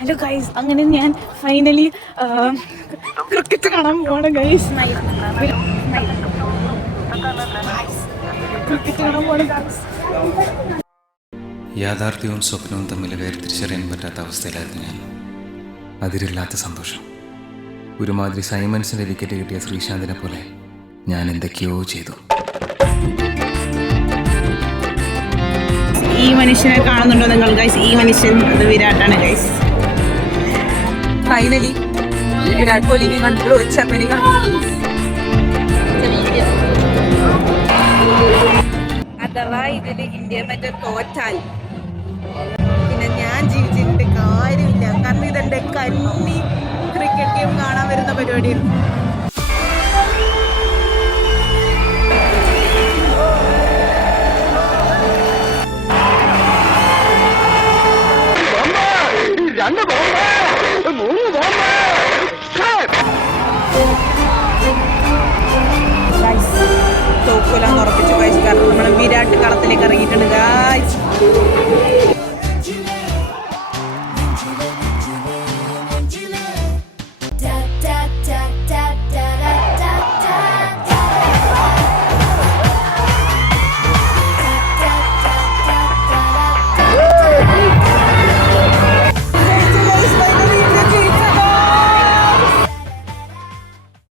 Hello guys, അങ്ങനെ ഞാൻ finally cricket കാണാൻ പോവാണ് ഗൈസ്. ക്രിക്കറ്റ് കാണാൻ പോവാണ് ഗൈസ്. യാഥാർത്ഥ്യവും സ്വപ്നവും തമ്മിൽ വേർതിരിച്ചറിയാൻ പറ്റാത്ത അവസ്ഥയിലായിരുന്നു ഞാൻ. അതിരില്ലാത്ത സന്തോഷം. ഒരുമാതിരി സൈമൺസിന്റെ വിക്കറ്റ് കിട്ടിയ ശ്രീശാന്തിനെ പോലെ ഞാൻ എന്തൊക്കെയോ ചെയ്തു. ഈ മനുഷ്യനെ കാണുന്നുണ്ടോ നിങ്ങൾ ഗൈസ്? ഈ മനുഷ്യൻ അത് വിരാട്ടാണ് ഗൈസ്. ഫൈനലി വിരാട് കോഹ്ലിനെ കണ്ടു. അഥവാ ഇതില് ഇന്ത്യ മറ്റേ തോറ്റാൽ പിന്നെ ഞാൻ ജീവിച്ചിട്ട് കാര്യമില്ല. കാരണം ഇതെന്റെ കന്നി ക്രിക്കറ്റ് ഗെയിം കാണാൻ വരുന്ന പരിപാടിയായിരുന്നു. തോക്കൂലെന്ന് ഉറപ്പിച്ചു ഗൈസ്. കാരണം നമ്മൾ വിരാട്ട് കളത്തിലേക്ക് ഇറങ്ങിയിട്ടുണ്ട് ഗൈസ്.